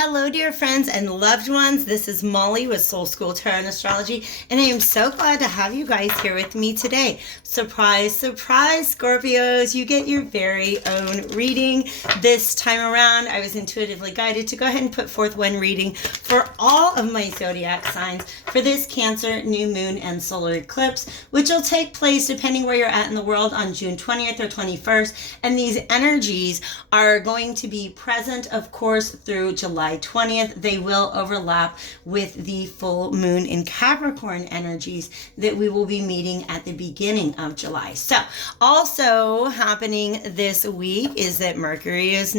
Hello, dear friends and loved ones. This is Molly with Soul School Tarot and Astrology, and I am so glad to have you guys here with me today. Surprise, surprise, Scorpios. You get your very own reading this time around. I was intuitively guided to go ahead and put forth one reading for all of my zodiac signs for this Cancer, new moon, and solar eclipse, which will take place depending where you're at in the world on June 20th or 21st. And these energies are going to be present, of course, through July 20th. They will overlap with the full moon in Capricorn energies that we will be meeting at the beginning of July. So also happening this week is that Mercury is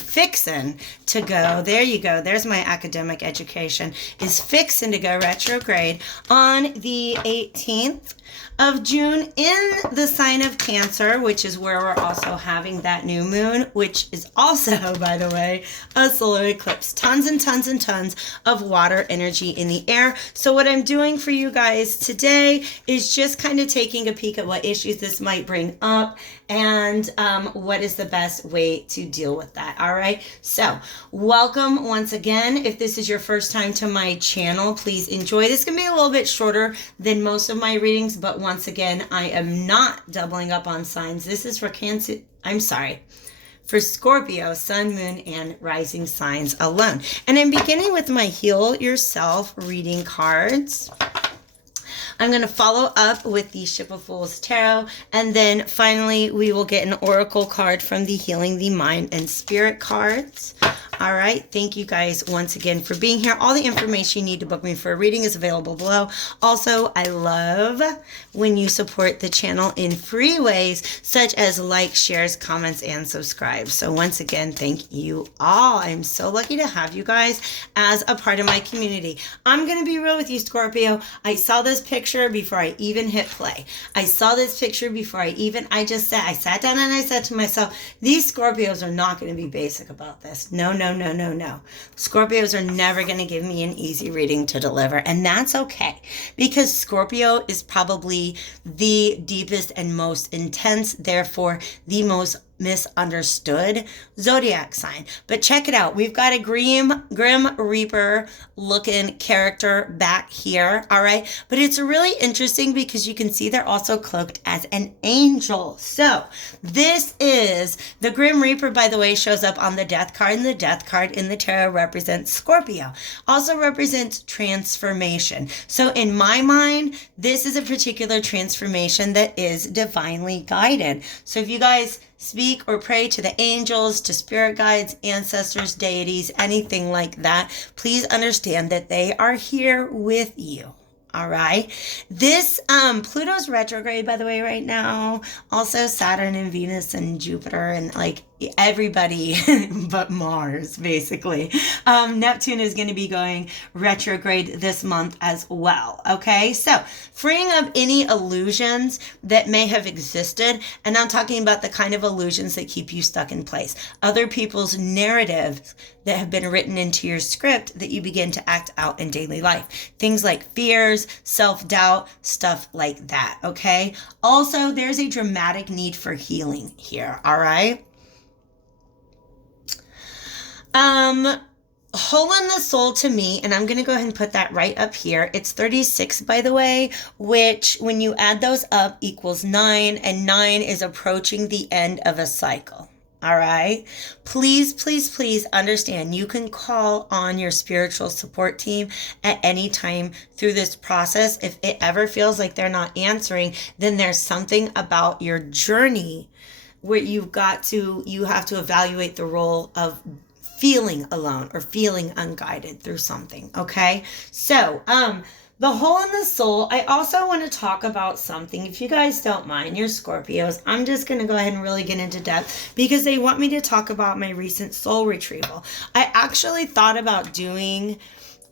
fixing to go. There you go. There's my academic education. Is fixing to go retrograde on the 18th of June in the sign of Cancer, which is where we're also having that new moon, which is also, by the way, a solar eclipse. Tons and tons and tons of water energy in the air. So what I'm doing for you guys today is just kind of taking a peek at what issues this might bring up and what is the best way to deal with that. All right. So welcome once again. If this is your first time to my channel, please enjoy. This can be a little bit shorter than most of my readings, but once again, I am not doubling up on signs. This is for Cancer. For Scorpio, sun, moon, and rising signs alone. And I'm beginning with my Heal Yourself reading cards. I'm going to follow up with the Ship of Fools Tarot, and then finally we will get an oracle card from the Healing the Mind and Spirit cards. All right. Thank you guys once again for being here. All the information you need to book me for a reading is available below. Also, I love when you support the channel in free ways, such as like, shares, comments, and subscribe. So once again, thank you all. I'm so lucky to have you guys as a part of my community. I'm going to be real with you, Scorpio. I saw this picture before I even hit play. I saw this picture before I sat down and I said to myself, these Scorpios are not going to be basic about this. No. Scorpios are never going to give me an easy reading to deliver. And that's okay, because Scorpio is probably the deepest and most intense, therefore the most misunderstood zodiac sign. But check it out. We've got a Grim Reaper looking character back here. All right. But it's really interesting because you can see they're also cloaked as an angel. So this is the Grim Reaper, by the way, shows up on the death card, and the death card in the tarot represents Scorpio. Also represents transformation. So in my mind, this is a particular transformation that is divinely guided. So if you guys speak or pray to the angels, to spirit guides, ancestors, deities, anything like that, please understand that they are here with you. All right. This Pluto's retrograde, by the way, right now. Also Saturn and Venus and Jupiter and like everybody but Mars, basically. Neptune is going to be going retrograde this month as well. Okay. So freeing up any illusions that may have existed. And I'm talking about the kind of illusions that keep you stuck in place. Other people's narratives that have been written into your script that you begin to act out in daily life. Things like fears, self-doubt, stuff like that, okay? Also, there's a dramatic need for healing here, all right? Hole in the Soul to me, and I'm going to go ahead and put that right up here. It's 36, by the way, which when you add those up equals 9, and 9 is approaching the end of a cycle. All right. Please, please, please understand you can call on your spiritual support team at any time through this process. If it ever feels like they're not answering, then there's something about your journey where you have to evaluate the role of feeling alone or feeling unguided through something. Okay. So, the hole in the soul, I also want to talk about something. If you guys don't mind, you're Scorpios, I'm just going to go ahead and really get into depth because they want me to talk about my recent soul retrieval. I actually thought about doing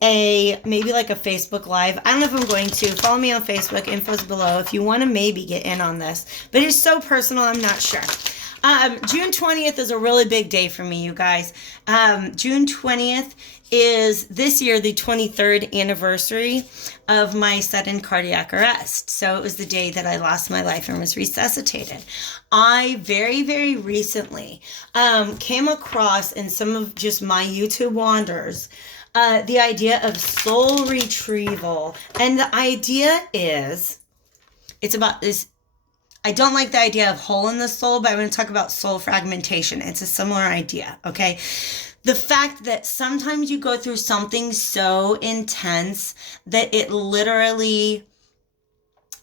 maybe like a Facebook Live. I don't know if I'm going to. Follow me on Facebook. Info's below if you want to maybe get in on this. But it's so personal, I'm not sure. June 20th is a really big day for me, you guys. June 20th is this year the 23rd anniversary of my sudden cardiac arrest. So it was the day that I lost my life and was resuscitated. I very, very recently came across in some of just my YouTube wanders the idea of soul retrieval. And the idea is, it's about this. I don't like the idea of hole in the soul, but I'm going to talk about soul fragmentation. It's a similar idea, okay? The fact that sometimes you go through something so intense that it literally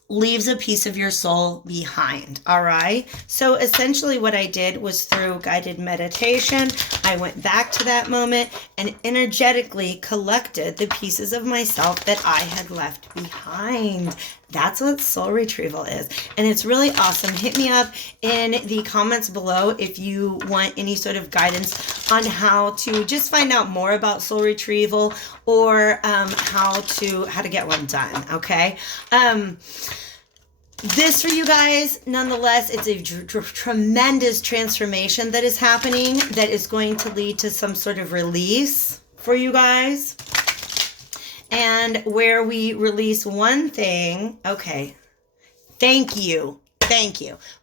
leaves a piece of your soul behind, all right? So essentially what I did was through guided meditation, I went back to that moment and energetically collected the pieces of myself that I had left behind. That's what soul retrieval is. And it's really awesome. Hit me up in the comments below if you want any sort of guidance on how to just find out more about soul retrieval or how to get one done, okay? This for you guys, nonetheless, it's a tremendous transformation that is happening that is going to lead to some sort of release for you guys. And where we release one thing, okay, thank you.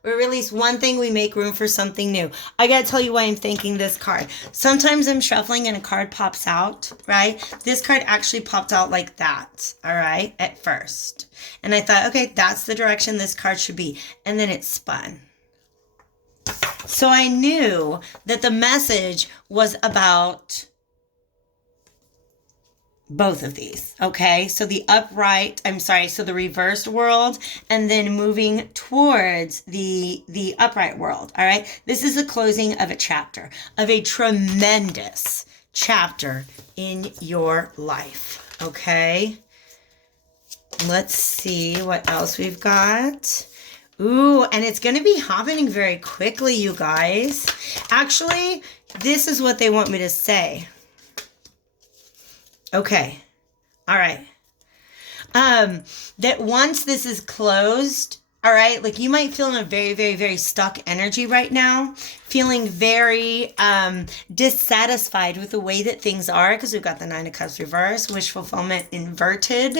We release one thing, we make room for something new. I gotta tell you why I'm thanking this card. Sometimes I'm shuffling and a card pops out, right? This card actually popped out like that, all right, at first. And I thought, okay, that's the direction this card should be. And then it spun. So I knew that the message was about both of these, okay? So the the reversed world, and then moving towards the upright world, all right? This is the closing of a chapter, of a tremendous chapter in your life, okay? Let's see what else we've got. Ooh, and it's going to be happening very quickly, you guys. Actually, this is what they want me to say. Okay. All right. That once this is closed, all right, like you might feel in a very, very, very stuck energy right now, feeling very dissatisfied with the way that things are, because we've got the Nine of Cups reversed, wish fulfillment inverted,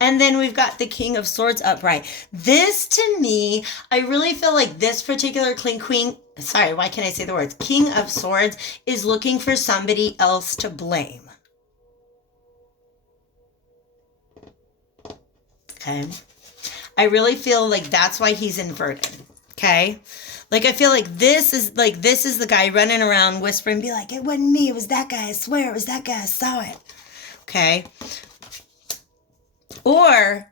and then we've got the King of Swords upright. This, to me, I really feel like this particular King of Swords is looking for somebody else to blame. Okay. I really feel like that's why he's inverted. Okay. Like, I feel like this is the guy running around whispering, be like, it wasn't me. It was that guy. I swear it was that guy. I saw it. Okay. Or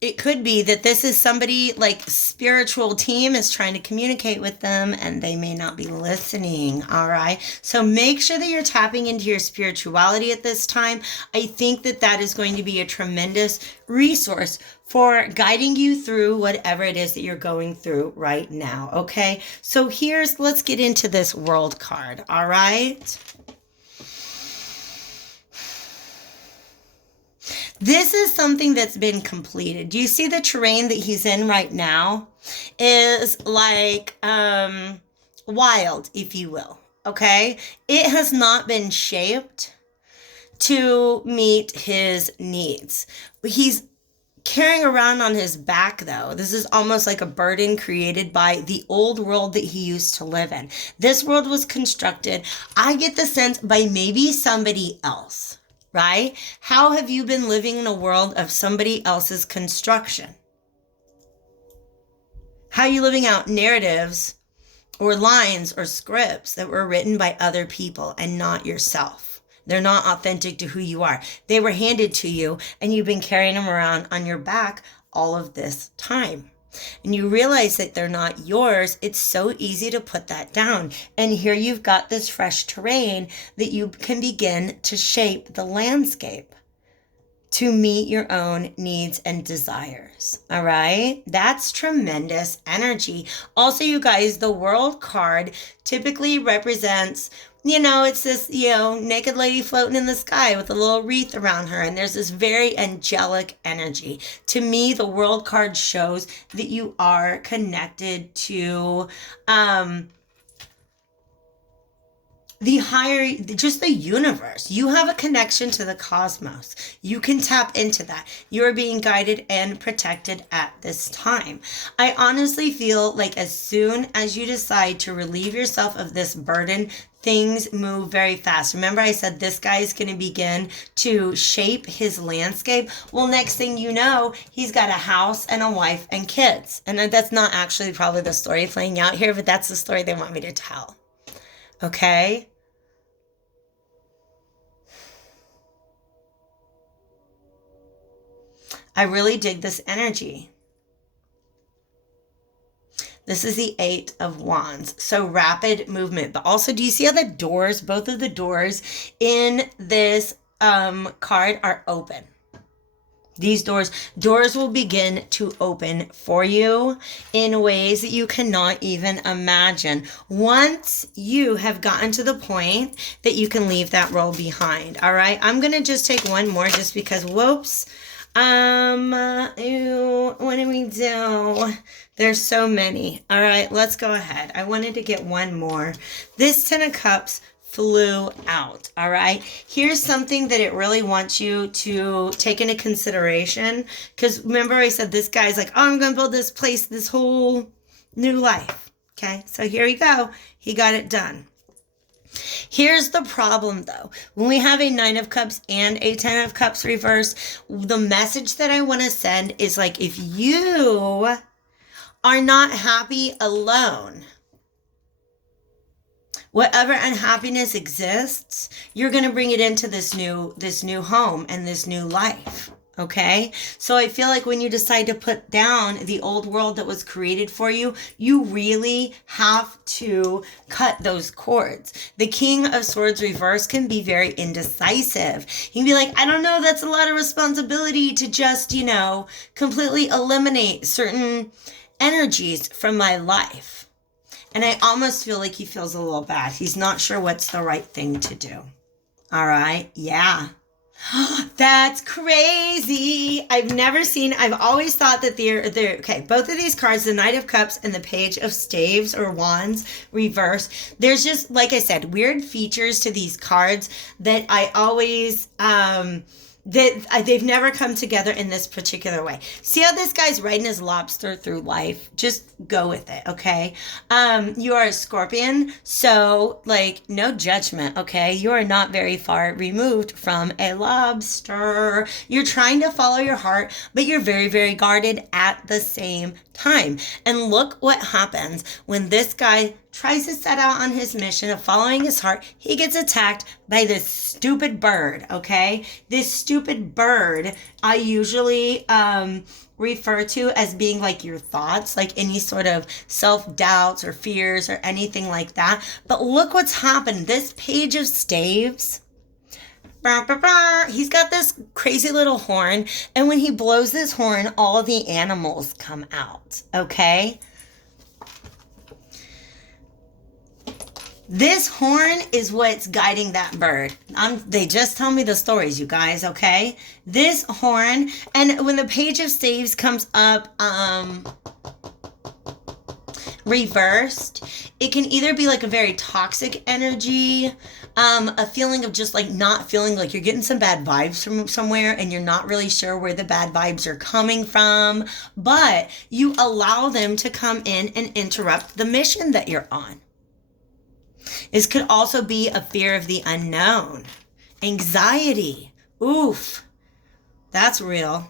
it could be that this is somebody, like, spiritual team is trying to communicate with them and they may not be listening, all right? So make sure that you're tapping into your spirituality at this time. I think that that is going to be a tremendous resource for guiding you through whatever it is that you're going through right now, okay? So let's get into this World card, all right? This is something that's been completed. Do you see the terrain that he's in right now is like wild, if you will, okay? It has not been shaped to meet his needs. He's carrying around on his back, though. This is almost like a burden created by the old world that he used to live in. This world was constructed, I get the sense, by maybe somebody else. Right? How have you been living in a world of somebody else's construction? How are you living out narratives or lines or scripts that were written by other people and not yourself? They're not authentic to who you are. They were handed to you and you've been carrying them around on your back all of this time. And you realize that they're not yours, it's so easy to put that down. And here you've got this fresh terrain that you can begin to shape the landscape to meet your own needs and desires. All right? That's tremendous energy. Also, you guys, the World card typically represents, it's this, naked lady floating in the sky with a little wreath around her. And there's this very angelic energy. To me, the World card shows that you are connected to the higher, just the universe. You have a connection to the cosmos. You can tap into that. You're being guided and protected at this time. I honestly feel like as soon as you decide to relieve yourself of this burden, things move very fast. Remember I said this guy is going to begin to shape his landscape. Well, next thing you know, he's got a house and a wife and kids. And that's not actually probably the story playing out here, but that's the story they want me to tell. Okay? I really dig this energy. This is the Eight of Wands. So rapid movement. But also, do you see how the doors, both of the doors in this card are open? These doors will begin to open for you in ways that you cannot even imagine. Once you have gotten to the point that you can leave that role behind. All right. I'm going to just take one more just because, whoops. What do we do? There's so many. All right, let's go ahead. I wanted to get one more. This Ten of Cups flew out. All right. Here's something that it really wants you to take into consideration. Because remember I said this guy's like, oh, I'm going to build this place, this whole new life. Okay. So here you go. He got it done. Here's the problem though. When we have a Nine of Cups and a Ten of Cups reverse, the message that I want to send is like, if you are not happy alone, whatever unhappiness exists, you're going to bring it into this new home and this new life. Okay. So I feel like when you decide to put down the old world that was created for you, you really have to cut those cords. The King of Swords reverse can be very indecisive. He can be like, I don't know, that's a lot of responsibility to just, completely eliminate certain energies from my life. And I almost feel like he feels a little bad. He's not sure what's the right thing to do. All right. Yeah. That's crazy. I've always thought that they're okay. Both of these cards, the Knight of Cups and the Page of Staves or Wands reverse, there's just, like I said, weird features to these cards that I always, they've never come together in this particular way. See how this guy's riding his lobster through life? Just go with it, okay? You are a Scorpion, so no judgment, okay? You are not very far removed from a lobster. You're trying to follow your heart, but you're very, very guarded at the same time. And look what happens when this guy tries to set out on his mission of following his heart. He gets attacked by this stupid bird, okay? This stupid bird I usually refer to as being like your thoughts, like any sort of self-doubts or fears or anything like that. But look what's happened. This Page of Staves, he's got this crazy little horn, and when he blows this horn, all the animals come out, okay? This horn is what's guiding that bird. They just tell me the stories, you guys, okay? This horn, and when the Page of Staves comes up reversed, it can either be like a very toxic energy, a feeling of just not feeling like you're getting some bad vibes from somewhere and you're not really sure where the bad vibes are coming from, but you allow them to come in and interrupt the mission that you're on. This could also be a fear of the unknown. Anxiety. Oof. That's real.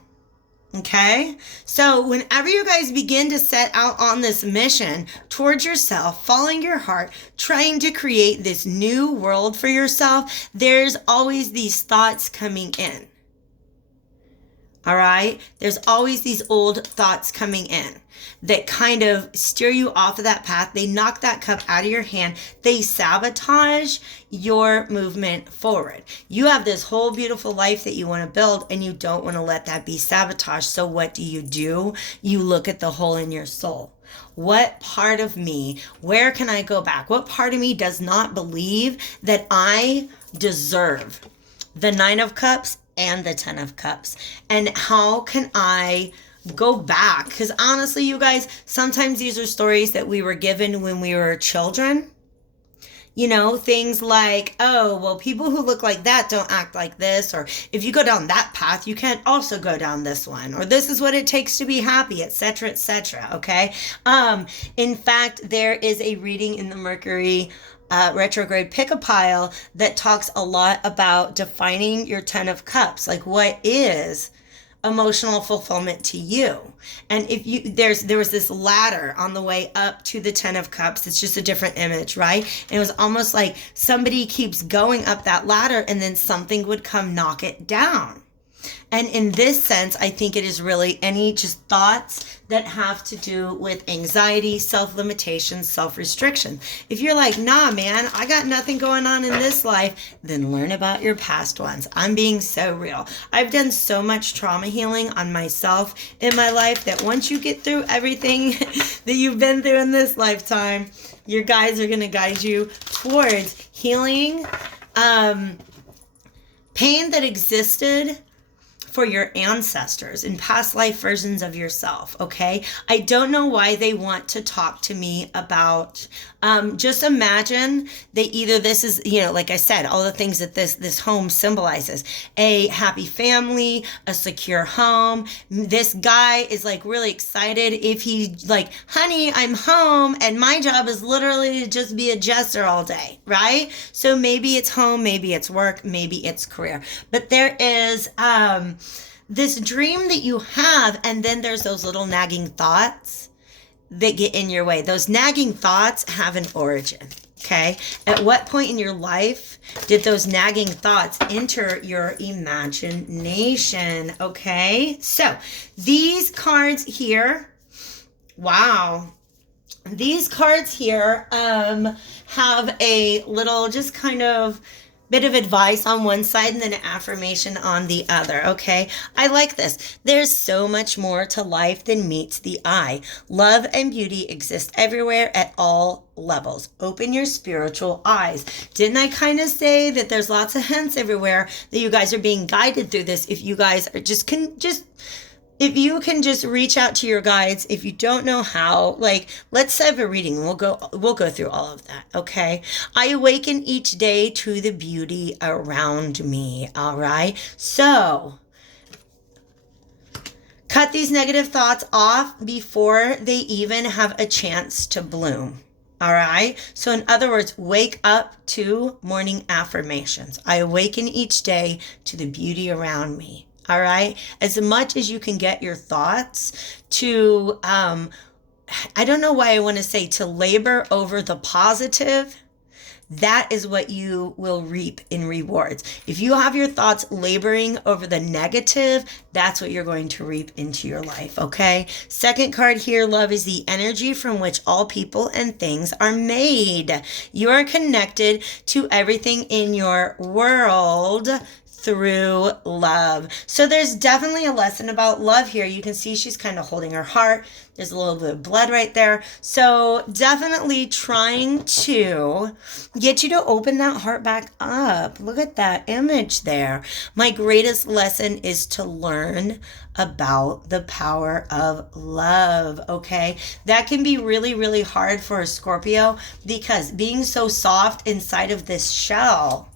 Okay? So whenever you guys begin to set out on this mission towards yourself, following your heart, trying to create this new world for yourself, there's always these thoughts coming in. All right? There's always these old thoughts coming in that kind of steer you off of that path. They knock that cup out of your hand. They sabotage your movement forward. You have this whole beautiful life that you want to build, and you don't want to let that be sabotaged. So what do? You look at the hole in your soul. What part of me, where can I go back? What part of me does not believe that I deserve the Nine of Cups and the Ten of Cups? And how can I go back? Because honestly, you guys, sometimes these are stories that we were given when we were children. You know, things like, oh, well, people who look like that don't act like this, or if you go down that path, you can't also go down this one, or this is what it takes to be happy, etc., etc. Okay. In fact, there is a reading in the Mercury retrograde pick a pile that talks a lot about defining your 10 of cups. Like, what is emotional fulfillment to you? And if you there was this ladder on the way up to the 10 of cups. It's just a different image, right? And it was almost like somebody keeps going up that ladder and then something would come knock it down. And in this sense, I think it is really any just thoughts that have to do with anxiety, self-limitation, self-restriction. If you're like, nah, man, I got nothing going on in this life, then learn about your past ones. I'm being so real. I've done so much trauma healing on myself in my life that once you get through everything that you've been through in this lifetime, your guides are going to guide you towards healing pain that existed for your ancestors in past life versions of yourself. Okay. I don't know why they want to talk to me about, just imagine that either this is, you know, like I said, all the things that this home symbolizes: a happy family, a secure home. This guy is like really excited if he like, honey, I'm home and my job is literally to just be a jester all day. Right. So maybe it's home, maybe it's work, maybe it's career, but there is, this dream that you have, and then there's those little nagging thoughts that get in your way. Those nagging thoughts have an origin, okay? At what point in your life did those nagging thoughts enter your imagination, okay? So these cards here, wow. These cards here have a little just kind of bit of advice on one side and then an affirmation on the other, okay? I like this. There's so much more to life than meets the eye. Love and beauty exist everywhere at all levels. Open your spiritual eyes. Didn't I kind of say that there's lots of hints everywhere that you guys are being guided through this? If you guys are if you can just reach out to your guides, if you don't know how, like, let's have a reading. We'll go through all of that, okay? I awaken each day to the beauty around me, all right? So, cut these negative thoughts off before they even have a chance to bloom. All right. So in other words, wake up to morning affirmations. I awaken each day to the beauty around me. All right. As much as you can get your thoughts to, I don't know why I want to say to labor over the positive. That is what you will reap in rewards. If you have your thoughts laboring over the negative, that's what you're going to reap into your life, okay? Second card here, love is the energy from which all people and things are made. You are connected to everything in your world through love. So there's definitely a lesson about love here. You can see she's kind of holding her heart. There's a little bit of blood right there. So definitely trying to get you to open that heart back up. Look at that image there. My greatest lesson is to learn about the power of love, okay? That can be really, really hard for a Scorpio because being so soft inside of this shell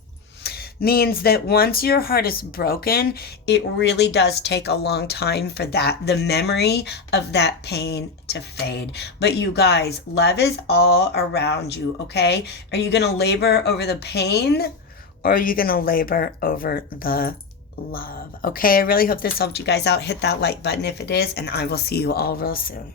means that once your heart is broken, it really does take a long time for the memory of that pain to fade. But you guys, love is all around you, okay? Are you going to labor over the pain or are you going to labor over the love? Okay, I really hope this helped you guys out. Hit that like button if it is, and I will see you all real soon.